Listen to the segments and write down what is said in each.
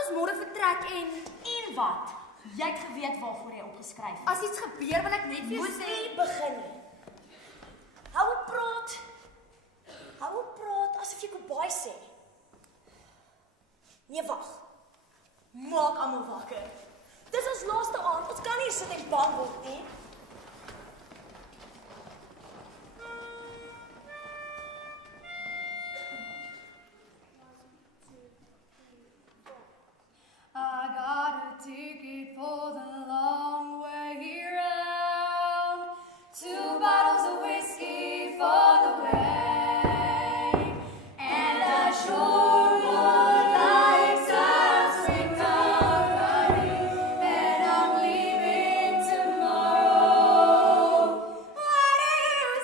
ons môre vertrek en wat? Jy het geweet waarvoor jy opgeskryf het. as iets gebeur wil ek net vir jou Moet sê. nie begin nie. Hou op praat. Hou op praat asof jy Kobai sê. Nee, wag. Maak almal wakker. Dis ons laaste aand. Ons kan nie sit en bang word nie. I got a ticket for the long way round. 2 bottles of whiskey for the way. And I sure would like some spring already. And I'm leaving tomorrow. What do you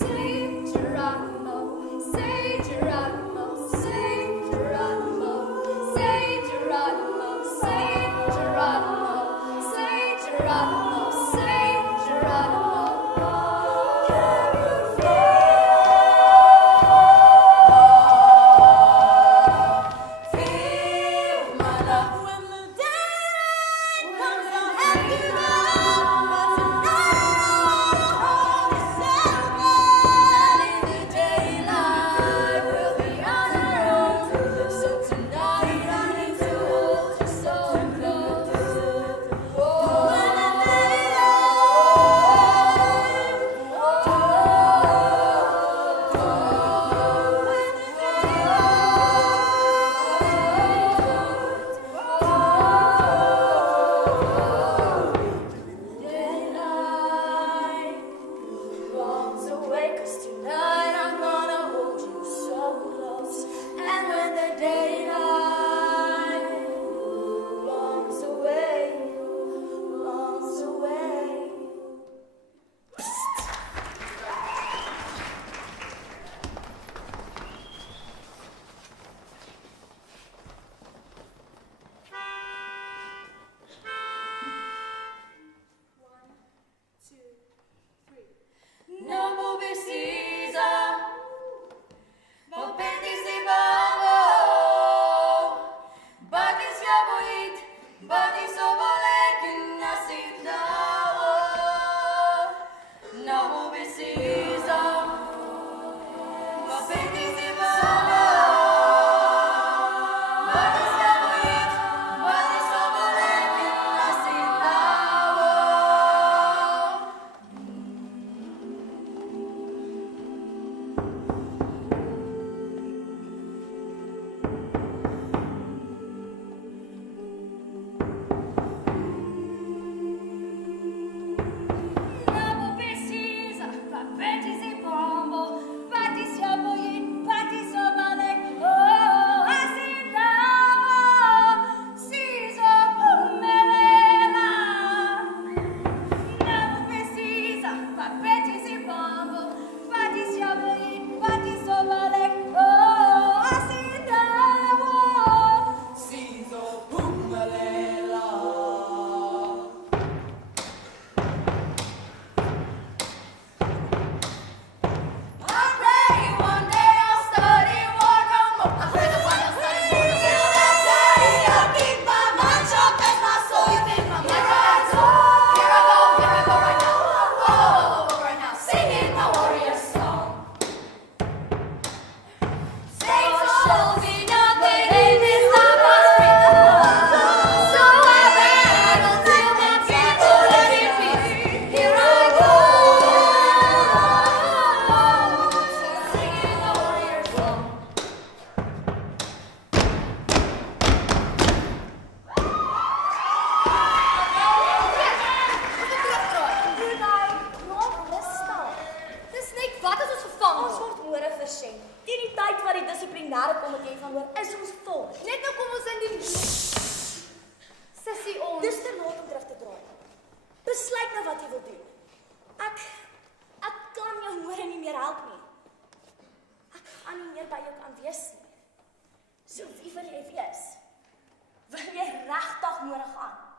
Say Geronimo, say Geronimo, say Geronimo, say Geronimo, say Geronimo, say Geronimo, say Geronimo. Can you feel my love when the daylight comes? I'll have you know, but tonight I'll hold you so good. In the daylight we'll be on our own. So tonight I need to hold you so close. Oh, when the daylight rolls away, 'cause tonight I'm gonna hold you so close. And when the daylight rolls away, rolls away. No more Caesar, more pendies di bongo. Batis yaboit, batis obolek nasindawo. No more Caesar, more pendies di bongo. Batis yaboit, batis obolek nasindawo. Namo precisa, papetes e pombo, batis yaboit, batis obalek, oh, assim não, siso melela. Namo precisa, papetes e pombo, batis yaboit, batis obalek, oh, assim não, siso melela. I pray one day I'll study war no more. I pray that one I'll study war no more. Till that day I'll keep my mind sharp as my soul. You think my mind right? Here I go right now. Oh, right now, singing my warrior song. Saints for souls in your in this life I spring the blood. So I battle till my people let it be. Here I go. Singing my warrior song. Dis net wat as ons gevang Ons word. word môre versend. Teen die tyd wat die dissiplinêre komitee van hoor, is ons vol. Net nou kom ons in die Sissie ons. Dis te laat om terug te draai. Besluit nou wat jy wil doen. Ek kan jou môre nie meer help nie. Ek gaan nie meer by jou kan wees nie. So wie wil jy wees? regtig nodig aan.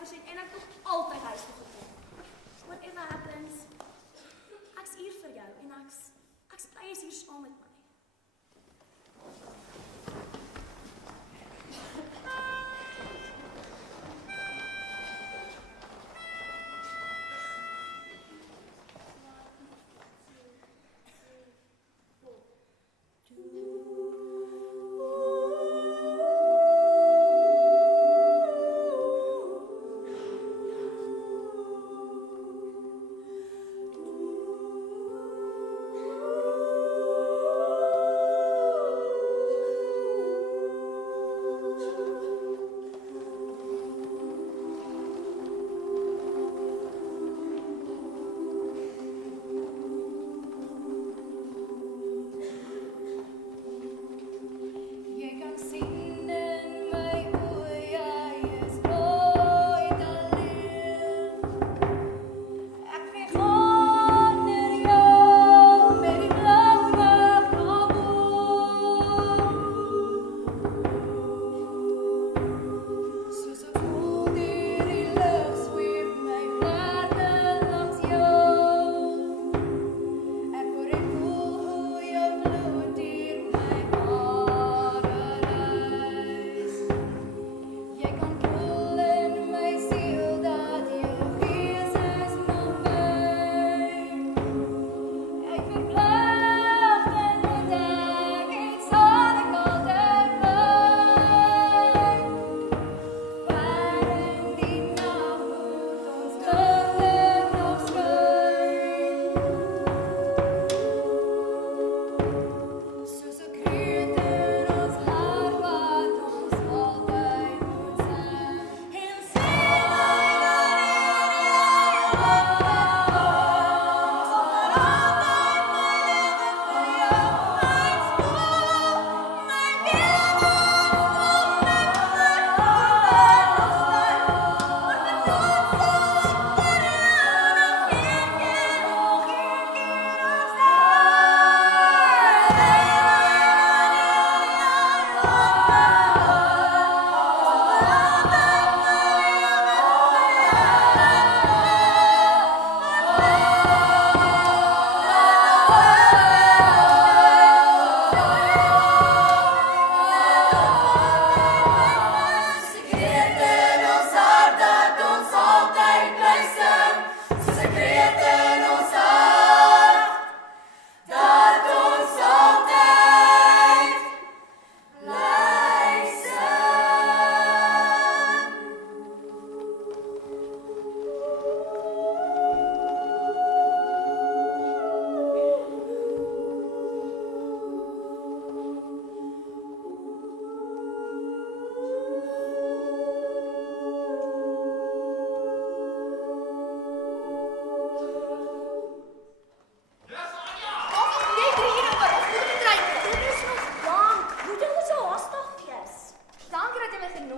versek en ek wil altyd huis toe gekom. Whatever happens, ek's hier vir jou en ek's bly jy's hier saam met my.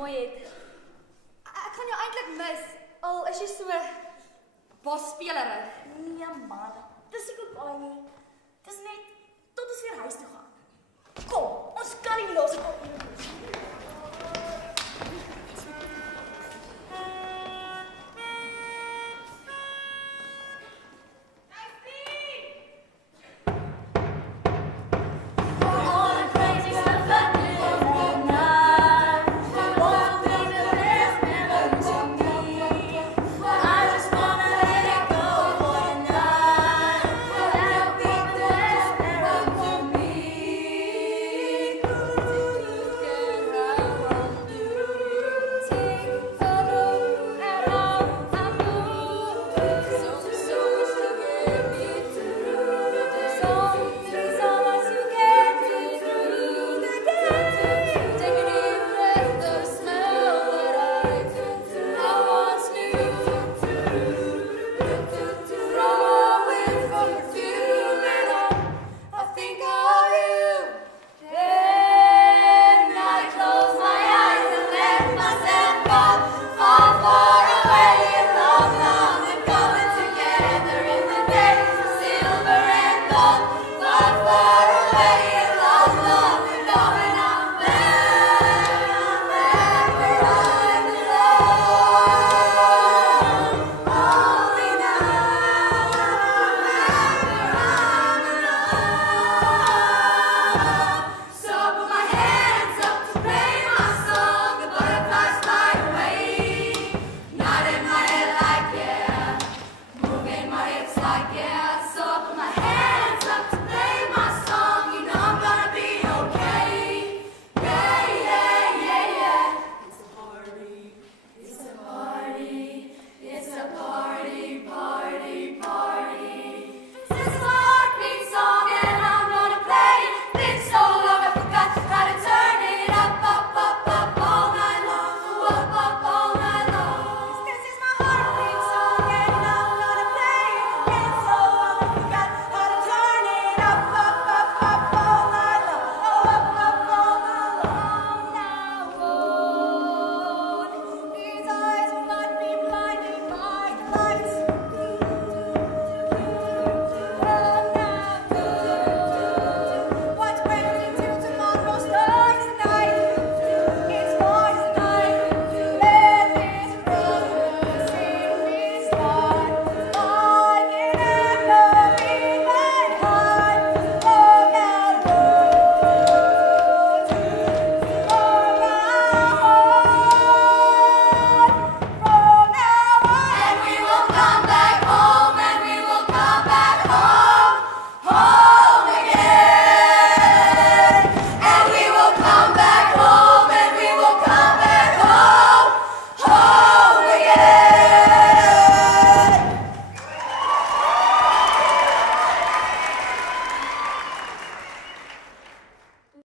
genooi het. Ek gaan jou eintlik mis, al is jy so baspelerig. Nee man, dis ek ook baie nie. Dis net tot ons weer huis toe gaan. Kom, ons kan nie los op.